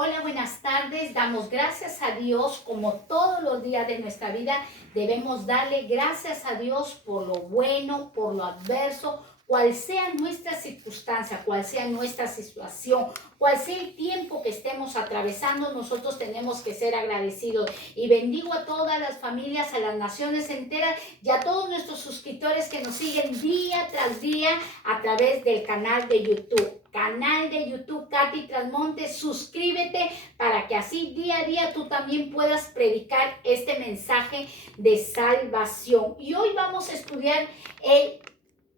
Hola, buenas tardes. Damos gracias a Dios como todos los días de nuestra vida. Debemos darle gracias a Dios por lo bueno, por lo adverso, cual sea nuestra circunstancia, cual sea nuestra situación, cual sea el tiempo que estemos atravesando, nosotros tenemos que ser agradecidos. Y bendigo a todas las familias, a las naciones enteras y a todos nuestros suscriptores que nos siguen día tras día a través del canal de YouTube. Canal de YouTube Katy Trasmonte, suscríbete para que así día a día tú también puedas predicar este mensaje de salvación. Y hoy vamos a estudiar el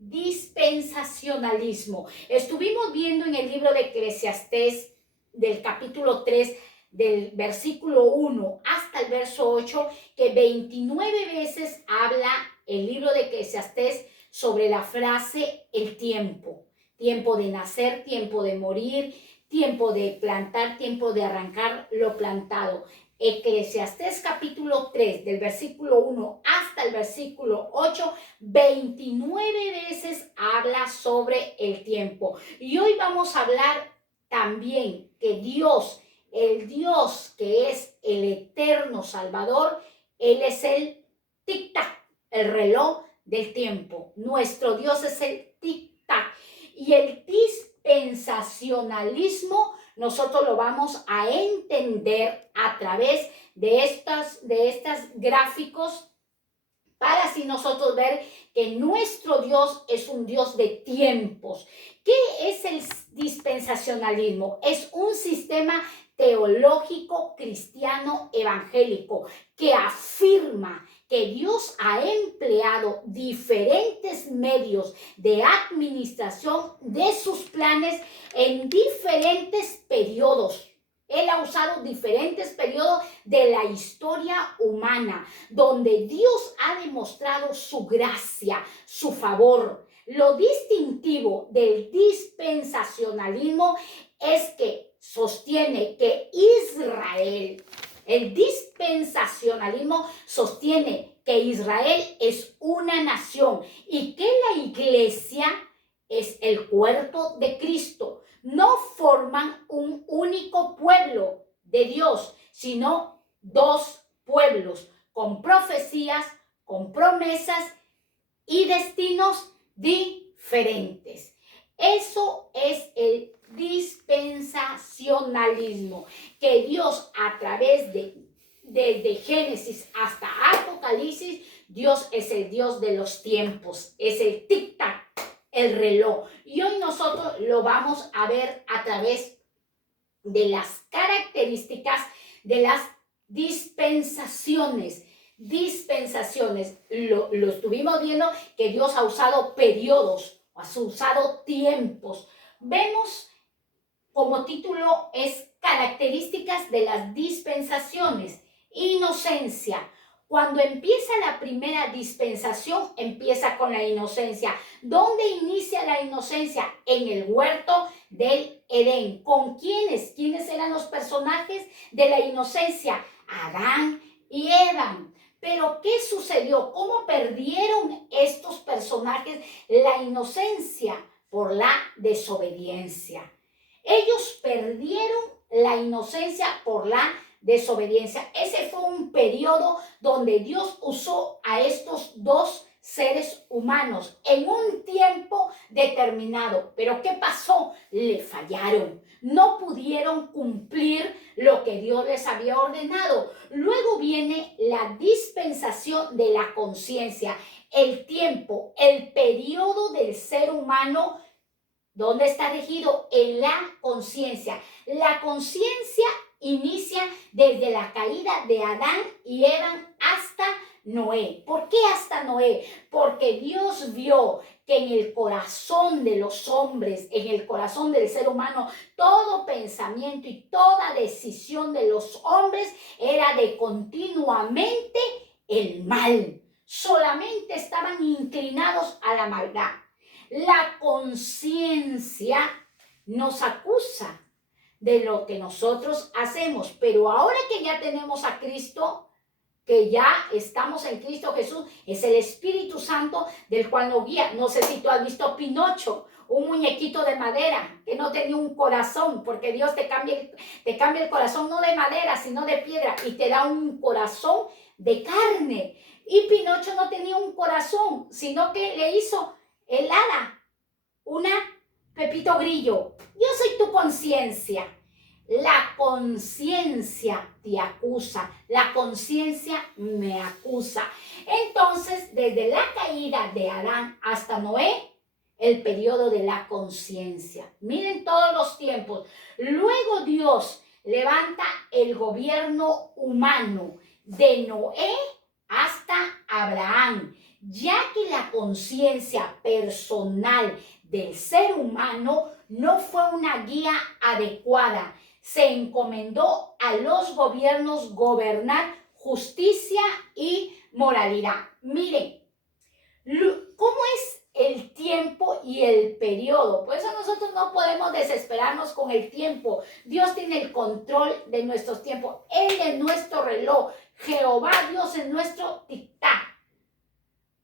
dispensacionalismo. Estuvimos viendo en el libro de Eclesiastés del capítulo 3 del versículo 1 hasta el verso 8 que 29 veces habla el libro de Eclesiastés sobre la frase el tiempo. Tiempo de nacer, tiempo de morir, tiempo de plantar, tiempo de arrancar lo plantado. Eclesiastés capítulo 3, del versículo 1 hasta el versículo 8, 29 veces habla sobre el tiempo. Y hoy vamos a hablar también que Dios, el Dios que es el eterno Salvador, Él es el tic-tac, el reloj del tiempo. Nuestro Dios es el tic-tac. Y el dispensacionalismo nosotros lo vamos a entender a través de estos gráficos para así nosotros ver que nuestro Dios es un Dios de tiempos. ¿Qué es el dispensacionalismo? Es un sistema teológico cristiano evangélico que afirma que Dios ha empleado diferentes medios de administración de sus planes en diferentes periodos. Él ha usado diferentes periodos de la historia humana, donde Dios ha demostrado su gracia, su favor. Lo distintivo del dispensacionalismo es que sostiene que Israel, el dispensacionalismo sostiene que Israel es una nación y que la iglesia es el cuerpo de Cristo. No forman un único pueblo de Dios, sino dos pueblos con profecías, con promesas y destinos diferentes. Eso es el dispensacionalismo, que Dios a través desde Génesis hasta Apocalipsis, Dios es el Dios de los tiempos, es el tic-tac, el reloj. Y hoy nosotros lo vamos a ver a través de las características de las dispensaciones. Lo estuvimos viendo que Dios ha usado periodos, ha usado tiempos. Vemos como título es características de las dispensaciones. Inocencia. Cuando empieza la primera dispensación, empieza con la inocencia. ¿Dónde inicia la inocencia? En el huerto del Edén. ¿Con quiénes? ¿Quiénes eran los personajes de la inocencia? Adán y Eva. Pero ¿qué sucedió? ¿Cómo perdieron estos personajes la inocencia? Por la desobediencia. Ellos perdieron la inocencia por la desobediencia. Ese fue un periodo donde Dios usó a estos dos seres humanos en un tiempo determinado. Pero ¿qué pasó? Le fallaron. No pudieron cumplir lo que Dios les había ordenado. Luego viene la dispensación de la conciencia, el tiempo, el periodo del ser humano. ¿Dónde está regido? En la conciencia. La conciencia inicia desde la caída de Adán y Eva hasta Noé. ¿Por qué hasta Noé? Porque Dios vio que en el corazón de los hombres, en el corazón del ser humano, todo pensamiento y toda decisión de los hombres era de continuamente el mal. Solamente estaban inclinados a la maldad. La conciencia nos acusa de lo que nosotros hacemos, pero ahora que ya tenemos a Cristo, que ya estamos en Cristo Jesús, es el Espíritu Santo del cual nos guía. No sé si tú has visto Pinocho, un muñequito de madera que no tenía un corazón, porque Dios te cambia el corazón no de madera, sino de piedra, y te da un corazón de carne. Y Pinocho no tenía un corazón, sino que le hizo el hada, una Pepito Grillo. Yo soy tu conciencia. La conciencia te acusa, la conciencia me acusa. Entonces, desde la caída de Adán hasta Noé, el periodo de la conciencia. Miren todos los tiempos. Luego Dios levanta el gobierno humano de Noé hasta Abraham, ya que la conciencia personal del ser humano no fue una guía adecuada. Se encomendó a los gobiernos gobernar justicia y moralidad. Miren, ¿cómo es el tiempo y el periodo? Por eso nosotros no podemos desesperarnos con el tiempo. Dios tiene el control de nuestros tiempos. Él es nuestro reloj. Jehová Dios es nuestro tic-tac.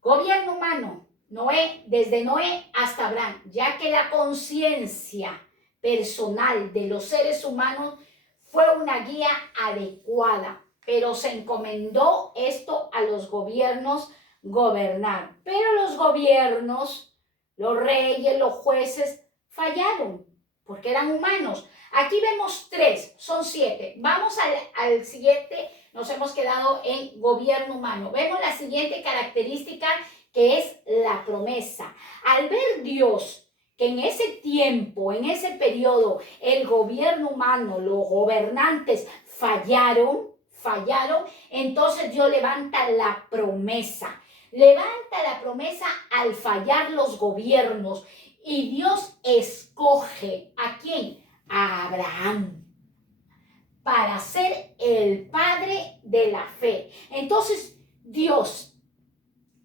Gobierno humano, Noé, desde Noé hasta Abraham, ya que la conciencia personal de los seres humanos fue una guía adecuada, pero se encomendó esto a los gobiernos gobernar. Pero los gobiernos, los reyes, los jueces, fallaron porque eran humanos. Aquí vemos 3, son 7. Vamos al siguiente, nos hemos quedado en gobierno humano. Vemos la siguiente característica, que es la promesa. Al ver Dios que en ese tiempo, en ese periodo, el gobierno humano, los gobernantes fallaron, entonces Dios levanta la promesa. Levanta la promesa al fallar los gobiernos. Y Dios escoge, ¿a quién? A Abraham, para ser el padre de la fe. Entonces, Dios,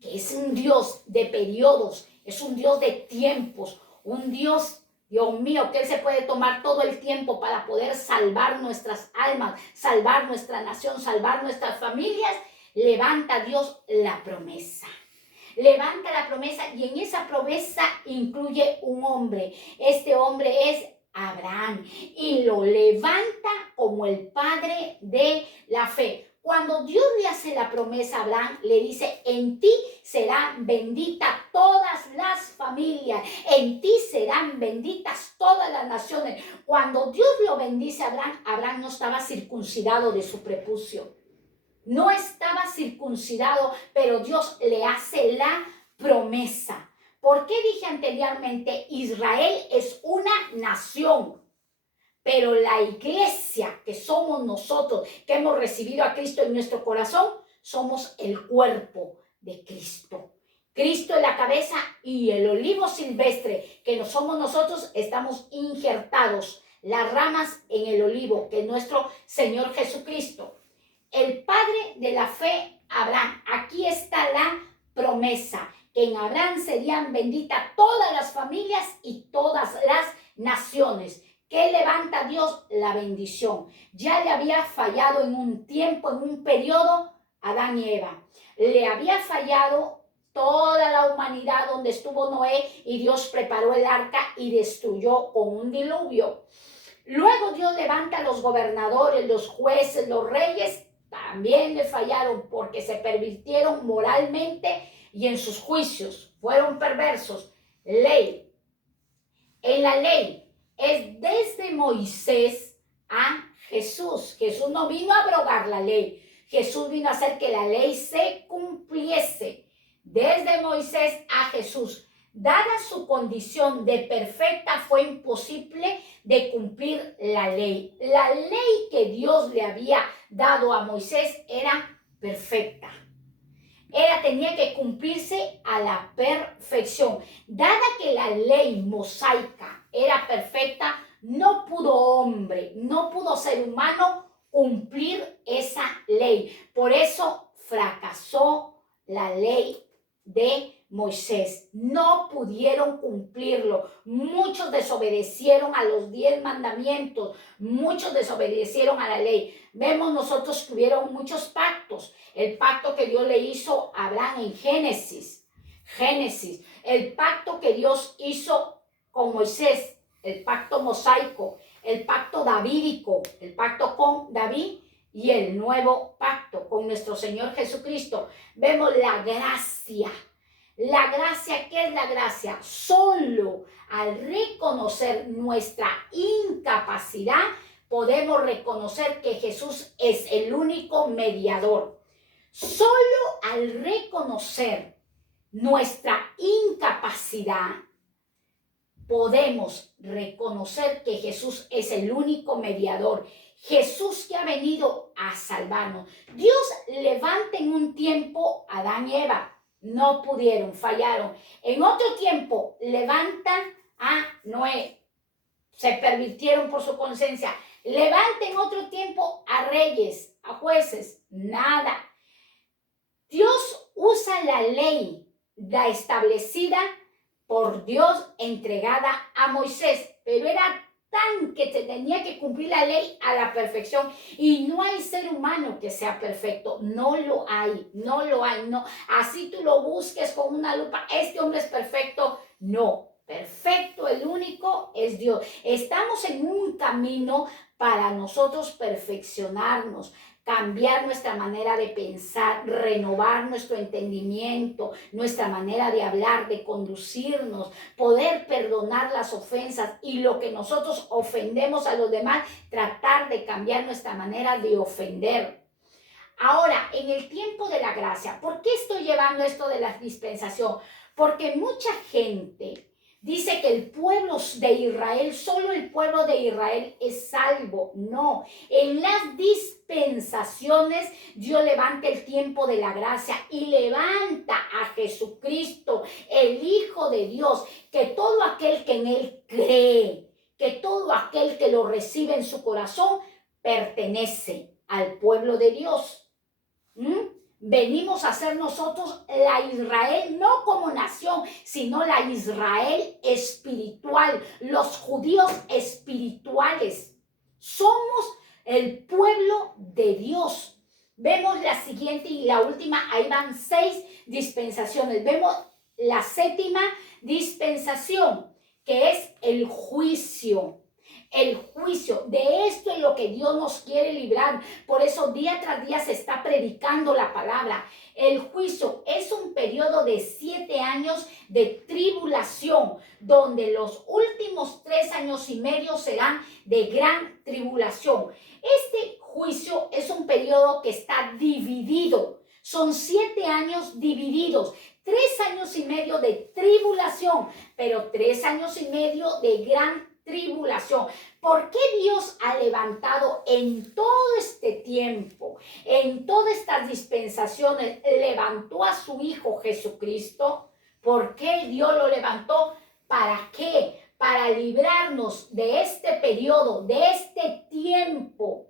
que es un Dios de periodos, es un Dios de tiempos, un Dios, Dios mío, que Él se puede tomar todo el tiempo para poder salvar nuestras almas, salvar nuestra nación, salvar nuestras familias, levanta Dios la promesa. Levanta la promesa y en esa promesa incluye un hombre. Este hombre es Abraham y lo levanta como el padre de la fe. Cuando Dios le hace la promesa a Abraham, le dice, en ti serán benditas todas las familias, en ti serán benditas todas las naciones. Cuando Dios lo bendice a Abraham, Abraham no estaba circuncidado de su prepucio. No estaba circuncidado, pero Dios le hace la promesa. ¿Por qué dije anteriormente? Israel es una nación, pero la iglesia que somos nosotros, que hemos recibido a Cristo en nuestro corazón, somos el cuerpo de Cristo. Cristo es la cabeza y el olivo silvestre, que no somos nosotros, estamos injertados, las ramas en el olivo, que es nuestro Señor Jesucristo. El padre de la fe, Abraham. Aquí está la promesa, que en Abraham serían benditas todas las familias y todas las naciones. ¿Qué levanta Dios? La bendición. Ya le había fallado en un tiempo, en un periodo, Adán y Eva. Le había fallado toda la humanidad donde estuvo Noé y Dios preparó el arca y destruyó con un diluvio. Luego Dios levanta a los gobernadores, los jueces, los reyes. También le fallaron porque se pervirtieron moralmente y en sus juicios. Fueron perversos. Ley. En la ley es desde Moisés a Jesús. Jesús no vino a abrogar la ley. Jesús vino a hacer que la ley se cumpliese. Desde Moisés a Jesús. Dada su condición de perfecta, fue imposible de cumplir la ley. La ley que Dios le había dado a Moisés era perfecta. Tenía que cumplirse a la perfección. Dada que la ley mosaica era perfecta, no pudo hombre, no pudo ser humano cumplir esa ley. Por eso fracasó la ley de Moisés. No pudieron cumplirlo. Muchos desobedecieron a los 10 mandamientos. Muchos desobedecieron a la ley. Vemos nosotros que hubieron muchos pactos. El pacto que Dios le hizo a Abraham en Génesis. El pacto que Dios hizo con Moisés, el pacto mosaico, el pacto davídico, el pacto con David y el nuevo pacto con nuestro Señor Jesucristo. Vemos la gracia. La gracia, ¿qué es la gracia? Solo al reconocer nuestra incapacidad, podemos reconocer que Jesús es el único mediador. Solo al reconocer nuestra incapacidad, podemos reconocer que Jesús es el único mediador. Jesús que ha venido a salvarnos. Dios levanta en un tiempo a Adán y Eva. No pudieron, fallaron. En otro tiempo levantan a Noé. Se pervirtieron por su conciencia. Levanta en otro tiempo a reyes, a jueces. Nada. Dios usa la ley, la establecida por Dios, entregada a Moisés, pero era tan que se tenía que cumplir la ley a la perfección, y no hay ser humano que sea perfecto, no lo hay, no. Así tú lo busques con una lupa, este hombre es perfecto, no. Perfecto, el único es Dios. Estamos en un camino para nosotros perfeccionarnos, cambiar nuestra manera de pensar, renovar nuestro entendimiento, nuestra manera de hablar, de conducirnos, poder perdonar las ofensas y lo que nosotros ofendemos a los demás, tratar de cambiar nuestra manera de ofender. Ahora, en el tiempo de la gracia, ¿por qué estoy llevando esto de la dispensación? Porque mucha gente dice que el pueblo de Israel, solo el pueblo de Israel es salvo. No, en las dispensaciones Dios levanta el tiempo de la gracia y levanta a Jesucristo, el Hijo de Dios, que todo aquel que en Él cree, que todo aquel que lo recibe en su corazón, pertenece al pueblo de Dios. Venimos a ser nosotros la Israel, no como nación, sino la Israel espiritual, los judíos espirituales. Somos el pueblo de Dios. Vemos la siguiente y la última, ahí van 6 dispensaciones. Vemos la 7ª dispensación, que es el juicio. El juicio, de esto es lo que Dios nos quiere librar. Por eso día tras día se está predicando la palabra. El juicio es un periodo de 7 años de tribulación, donde los últimos 3 años y medio serán de gran tribulación. Este juicio es un periodo que está dividido. Son 7 años divididos. 3 años y medio de tribulación, pero 3 años y medio de gran tribulación. ¿Por qué Dios ha levantado en todo este tiempo, en todas estas dispensaciones, levantó a su Hijo Jesucristo? ¿Por qué Dios lo levantó? ¿Para qué? Para librarnos de este periodo, de este tiempo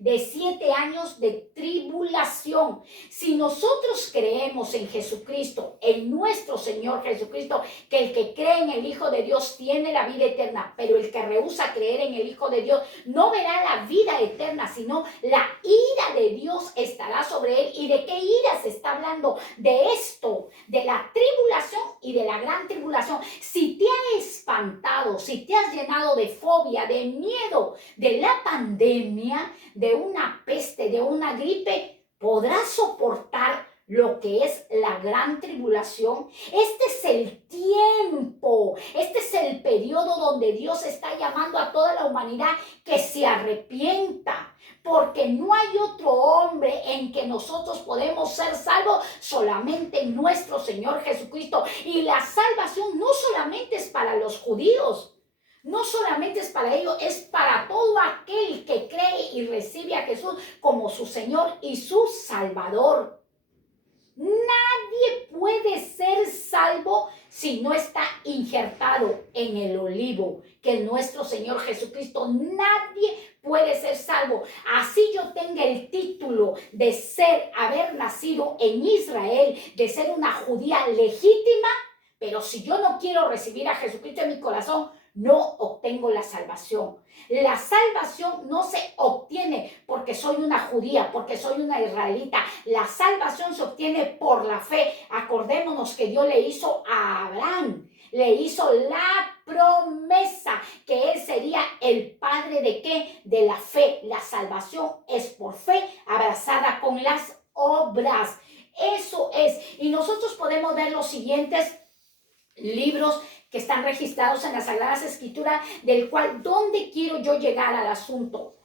de 7 años de tribulación. Si nosotros creemos en Jesucristo, en nuestro Señor Jesucristo, que el que cree en el Hijo de Dios tiene la vida eterna, pero el que rehúsa creer en el Hijo de Dios no verá la vida eterna, sino la ira de Dios estará sobre él. ¿Y de qué ira se está hablando? De esto, de la tribulación y de la gran tribulación. Si te ha espantado, si te has llenado de fobia, de miedo, de la pandemia, de una peste, de una gripe, ¿podrás soportar lo que es la gran tribulación? Este es el tiempo, este es el periodo donde Dios está llamando a toda la humanidad que se arrepienta, porque no hay otro hombre en que nosotros podemos ser salvos, solamente en nuestro Señor Jesucristo. Y la salvación no solamente es para los judíos, no solamente es para ellos, es para todo aquel que cree y recibe a Jesús como su Señor y su Salvador. Nadie puede ser salvo si no está injertado en el olivo, que es nuestro Señor Jesucristo. Nadie puede ser salvo. Así yo tenga el título de haber nacido en Israel, de ser una judía legítima, pero si yo no quiero recibir a Jesucristo en mi corazón, no obtengo la salvación. La salvación no se obtiene porque soy una judía, porque soy una israelita. La salvación se obtiene por la fe. Acordémonos que Dios le hizo a Abraham, le hizo la promesa que él sería el padre de ¿qué? De la fe. La salvación es por fe abrazada con las obras. Eso es. Y nosotros podemos ver los siguientes libros que están registrados en las Sagradas Escrituras, del cual, ¿dónde quiero yo llegar al asunto?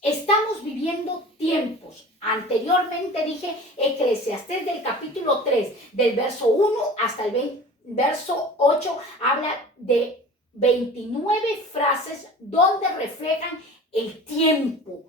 Estamos viviendo tiempos. Anteriormente dije, Eclesiastés del capítulo 3, del verso 1 hasta el verso 8, habla de 29 frases donde reflejan el tiempo.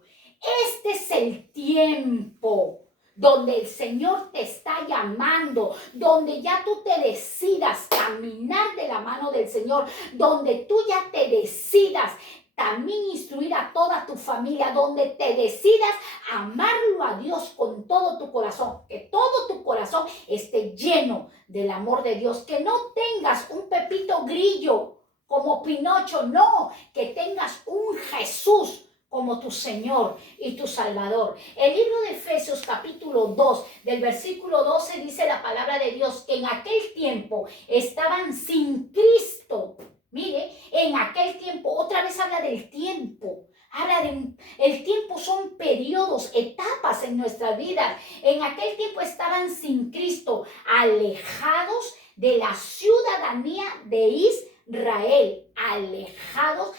Este es el tiempo donde el Señor te está llamando, donde ya tú te decidas caminar de la mano del Señor, donde tú ya te decidas también instruir a toda tu familia, donde te decidas amarlo a Dios con todo tu corazón, que todo tu corazón esté lleno del amor de Dios, que no tengas un Pepito Grillo como Pinocho, no, que tengas un Jesús como tu Señor y tu Salvador. El libro de Efesios capítulo 2 del versículo 12 dice la palabra de Dios que en aquel tiempo estaban sin Cristo. Mire, en aquel tiempo, otra vez habla del tiempo. Habla de el tiempo, son periodos, etapas en nuestras vidas. En aquel tiempo estaban sin Cristo, alejados de la ciudadanía de Israel, alejados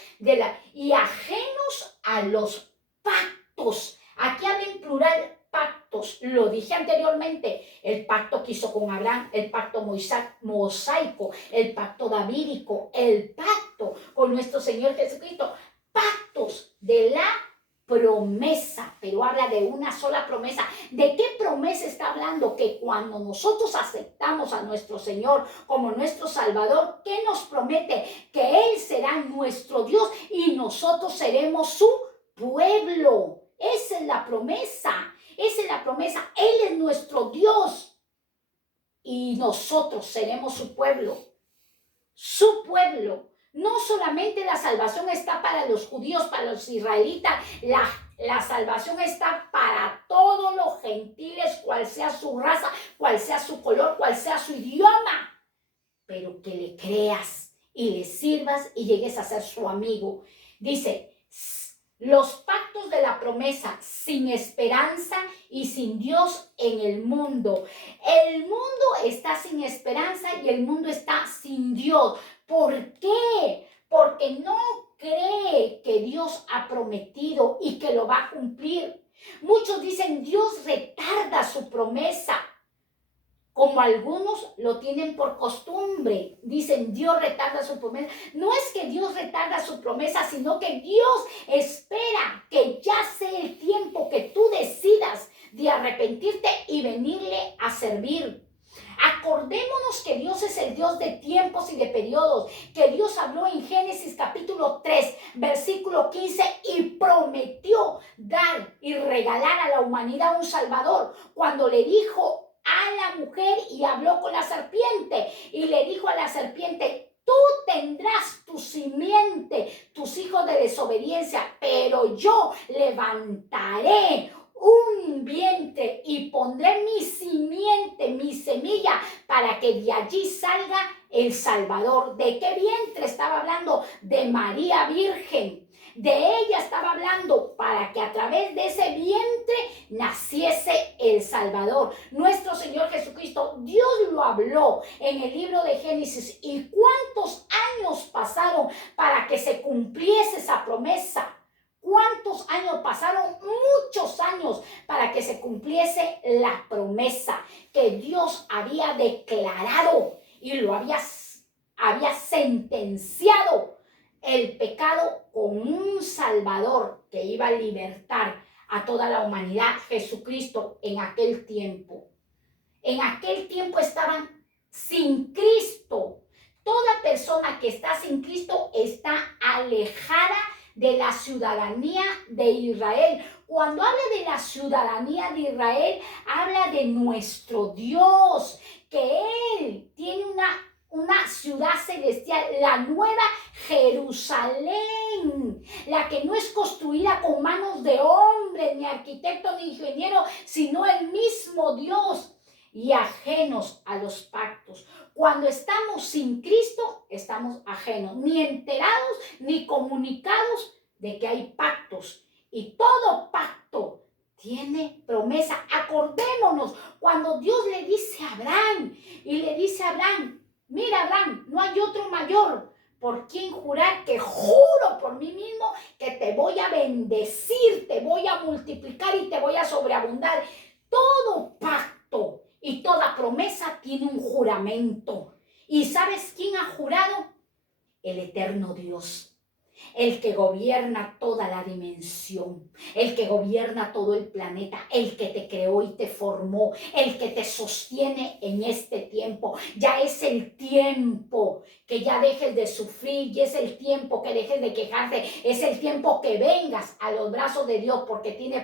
y ajenos a los pactos. Aquí habla en plural pactos. Lo dije anteriormente, el pacto que hizo con Abraham, el pacto mosaico, el pacto davídico, el pacto con nuestro Señor Jesucristo. Pactos de la promesa, pero habla de una sola promesa. ¿De qué promesa está hablando? Que cuando nosotros aceptamos a nuestro Señor como nuestro Salvador, ¿qué nos promete? Que Él será nuestro Dios y nosotros seremos su pueblo. Esa es la promesa, esa es la promesa. Él es nuestro Dios y nosotros seremos su pueblo, su pueblo. No solamente la salvación está para los judíos, para los israelitas, la salvación está para todos los gentiles, cual sea su raza, cual sea su color, cual sea su idioma. Pero que le creas y le sirvas y llegues a ser su amigo. Dice, los pactos de la promesa sin esperanza y sin Dios en el mundo. El mundo está sin esperanza y el mundo está sin Dios. ¿Por qué? Porque no cree que Dios ha prometido y que lo va a cumplir. Muchos dicen, Dios retarda su promesa. Como algunos lo tienen por costumbre, dicen Dios retarda su promesa. No es que Dios retarda su promesa, sino que Dios espera que ya sea el tiempo que tú decidas de arrepentirte y venirle a servir. Acordémonos que Dios es el Dios de tiempos y de periodos, que Dios habló en Génesis capítulo 3, versículo 15 y prometió dar y regalar a la humanidad un Salvador cuando le dijo a la mujer y habló con la serpiente y le dijo a la serpiente, tú tendrás tu simiente, tus hijos de desobediencia, pero yo levantaré un vientre y pondré mi simiente, mi semilla, para que de allí salga el Salvador. ¿De qué vientre estaba hablando? De María Virgen. De ella estaba hablando para que a través de ese vientre naciese el Salvador. Nuestro Señor Jesucristo, Dios lo habló en el libro de Génesis. ¿Y cuántos años pasaron para que se cumpliese esa promesa? ¿Cuántos años pasaron? Muchos años para que se cumpliese la promesa que Dios había declarado y lo había sentenciado el pecado con un Salvador que iba a libertar a toda la humanidad, Jesucristo, en aquel tiempo. En aquel tiempo estaban sin Cristo. Toda persona que está sin Cristo está alejada de la ciudadanía de Israel. Cuando habla de la ciudadanía de Israel, habla de nuestro Dios, que Él tiene una una ciudad celestial, la nueva Jerusalén, la que no es construida con manos de hombre, ni arquitecto, ni ingeniero, sino el mismo Dios, y ajenos a los pactos. Cuando estamos sin Cristo, estamos ajenos, ni enterados, ni comunicados de que hay pactos. Y todo pacto tiene promesa. Acordémonos cuando Dios le dice a Abraham, y le dice a Abraham, mira Abraham, no hay otro mayor por quien jurar, que juro por mí mismo que te voy a bendecir, te voy a multiplicar y te voy a sobreabundar. Todo pacto y toda promesa tiene un juramento. ¿Y sabes quién ha jurado? El eterno Dios, el que gobierna toda la dimensión, el que gobierna todo el planeta, el que te creó y te formó, el que te sostiene en este tiempo. Ya es el tiempo que ya dejes de sufrir, y es el tiempo que dejes de quejarte, es el tiempo que vengas a los brazos de Dios, porque tiene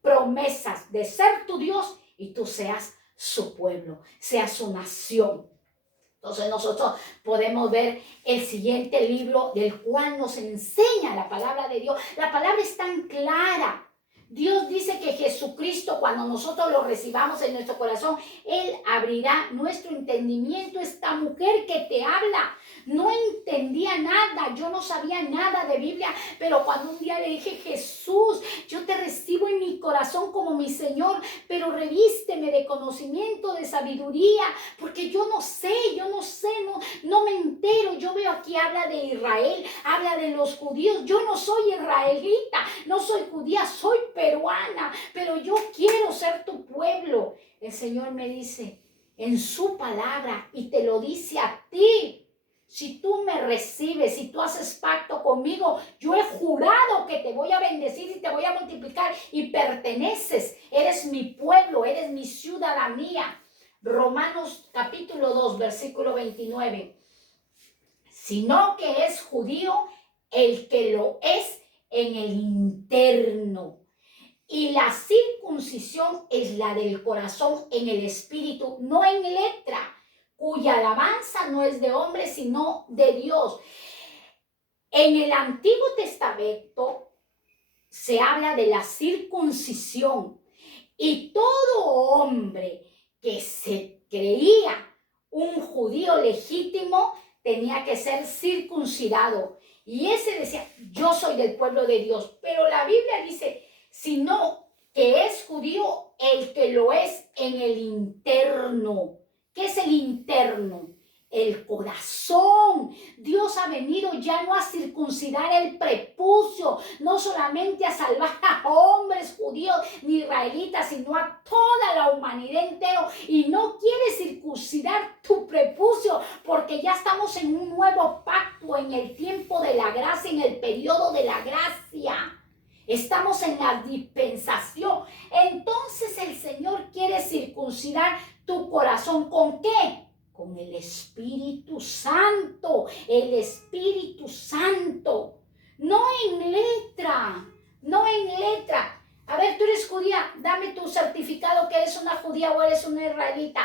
promesas de ser tu Dios y tú seas su pueblo, seas su nación. Entonces nosotros podemos ver el siguiente libro del cual nos enseña la palabra de Dios. La palabra es tan clara. Dios dice que Jesucristo, cuando nosotros lo recibamos en nuestro corazón, Él abrirá nuestro entendimiento. Esta mujer que te habla no entendía nada, yo no sabía nada de Biblia, pero cuando un día le dije, Jesús, yo te recibo en mi corazón como mi Señor, pero revísteme de conocimiento, de sabiduría, porque yo no sé, no me entero. Yo veo aquí, habla de Israel, habla de los judíos. Yo no soy israelita, no soy judía, soy peruana, pero yo quiero ser tu pueblo. El Señor me dice en su palabra, y te lo dice a ti: si tú me recibes, si tú haces pacto conmigo, yo he jurado que te voy a bendecir y te voy a multiplicar, y perteneces, eres mi pueblo, eres mi ciudadanía. Romanos capítulo 2, versículo 29. Sino que es judío el que lo es en el interno, y la circuncisión es la del corazón en el espíritu, no en letra, cuya alabanza no es de hombre, sino de Dios. En el Antiguo Testamento se habla de la circuncisión, y todo hombre que se creía un judío legítimo tenía que ser circuncidado. Y ese decía, yo soy del pueblo de Dios. Pero la Biblia dice, sino que es judío el que lo es en el interno. ¿Qué es el interno? El corazón. Dios ha venido ya no a circuncidar el prepucio, no solamente a salvar a hombres judíos ni israelitas, sino a toda la humanidad entera. Y no quiere circuncidar tu prepucio, porque ya estamos en un nuevo pacto, en el tiempo de la gracia, en el periodo de la gracia. Estamos en la dispensación. Entonces el Señor quiere circuncidar tu corazón. ¿Con qué? Con el Espíritu Santo. El Espíritu Santo. No en letra. No en letra. A ver, tú eres judía, dame tu certificado que eres una judía o eres una israelita.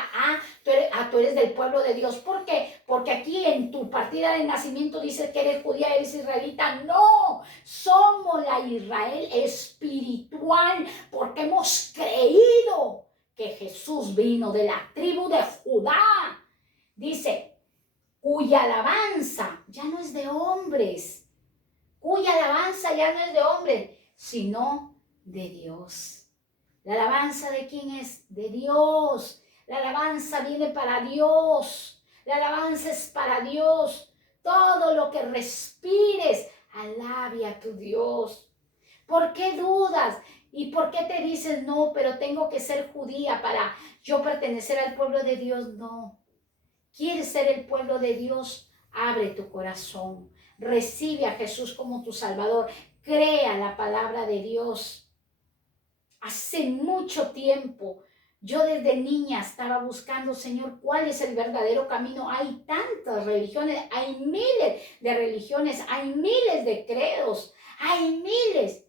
Tú eres del pueblo de Dios. ¿Por qué? Porque aquí en tu partida de nacimiento dices que eres judía, eres israelita. No, somos la Israel espiritual, porque hemos creído que Jesús vino de la tribu de Judá. Dice, cuya alabanza ya no es de hombres, cuya alabanza ya no es de hombres, sino de Dios. ¿La alabanza de quién es? De Dios. La alabanza viene para Dios. La alabanza es para Dios. Todo lo que respires, alabe a tu Dios. ¿Por qué dudas? ¿Y por qué te dices, no, pero tengo que ser judía para yo pertenecer al pueblo de Dios? No. ¿Quieres ser el pueblo de Dios? Abre tu corazón. Recibe a Jesús como tu Salvador. Crea la palabra de Dios. Hace mucho tiempo, yo desde niña estaba buscando, Señor, ¿cuál es el verdadero camino? Hay tantas religiones, hay miles de religiones, hay miles de credos, hay miles.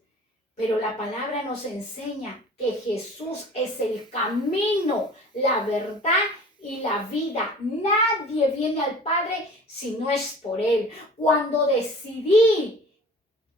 Pero la palabra nos enseña que Jesús es el camino, la verdad y la vida. Nadie viene al Padre si no es por Él. Cuando decidí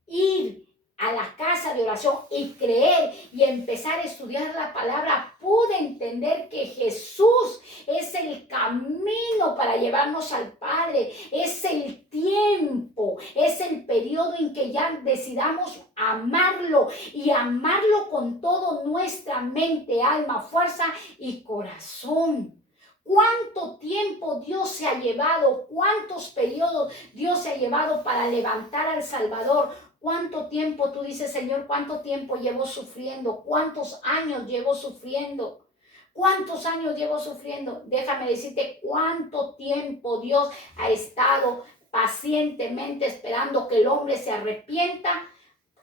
ir a la casa de oración y creer y empezar a estudiar la palabra, pude entender que Jesús es el camino para llevarnos al Padre, es el tiempo, es el periodo en que ya decidamos amarlo y amarlo con todo nuestra mente, alma, fuerza y corazón. ¿Cuánto tiempo Dios se ha llevado? ¿Cuántos periodos Dios se ha llevado para levantar al Salvador? ¿Cuánto tiempo tú dices, Señor, cuánto tiempo llevo sufriendo? ¿Cuántos años llevo sufriendo? ¿Cuántos años llevo sufriendo? Déjame decirte cuánto tiempo Dios ha estado pacientemente esperando que el hombre se arrepienta,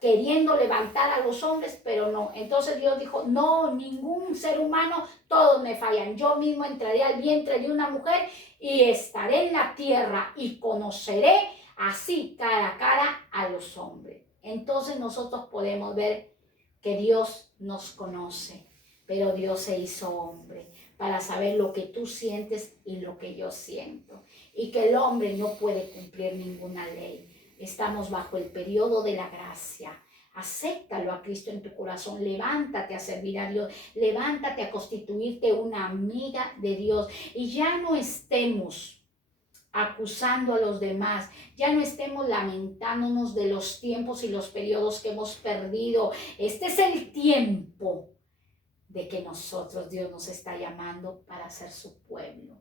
queriendo levantar a los hombres, pero no. Entonces Dios dijo, no, ningún ser humano, todos me fallan. Yo mismo entraré al vientre de una mujer y estaré en la tierra y conoceré así cara a cara a los hombres. Entonces nosotros podemos ver que Dios nos conoce, pero Dios se hizo hombre para saber lo que tú sientes y lo que yo siento. Y que el hombre no puede cumplir ninguna ley. Estamos bajo el periodo de la gracia. Acéptalo a Cristo en tu corazón, levántate a servir a Dios, levántate a constituirte una amiga de Dios y ya no estemos acusando a los demás, ya no estemos lamentándonos de los tiempos y los periodos que hemos perdido. Este es el tiempo de que nosotros, Dios nos está llamando para ser su pueblo,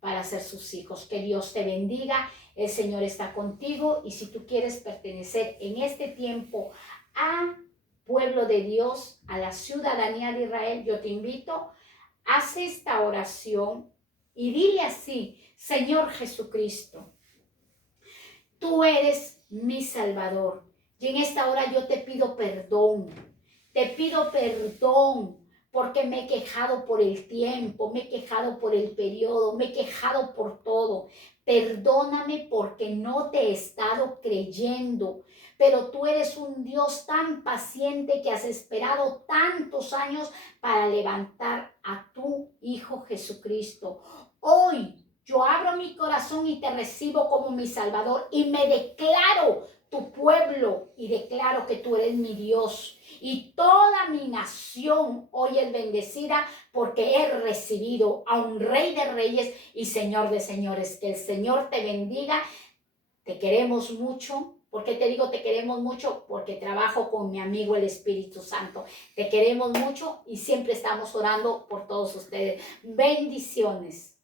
para ser sus hijos. Que Dios te bendiga, el Señor está contigo y si tú quieres pertenecer en este tiempo a pueblo de Dios, a la ciudadanía de Israel, yo te invito, haz esta oración y dile así: Señor Jesucristo, tú eres mi Salvador. Y en esta hora yo te pido perdón porque me he quejado por el tiempo, me he quejado por el periodo, me he quejado por todo. Perdóname porque no te he estado creyendo, pero tú eres un Dios tan paciente que has esperado tantos años para levantar a tu Hijo Jesucristo. Hoy yo abro mi corazón y te recibo como mi Salvador y me declaro tu pueblo y declaro que tú eres mi Dios. Y toda mi nación hoy es bendecida porque he recibido a un Rey de Reyes y Señor de Señores. Que el Señor te bendiga. Te queremos mucho. ¿Por qué te digo te queremos mucho? Porque trabajo con mi amigo el Espíritu Santo. Te queremos mucho y siempre estamos orando por todos ustedes. Bendiciones.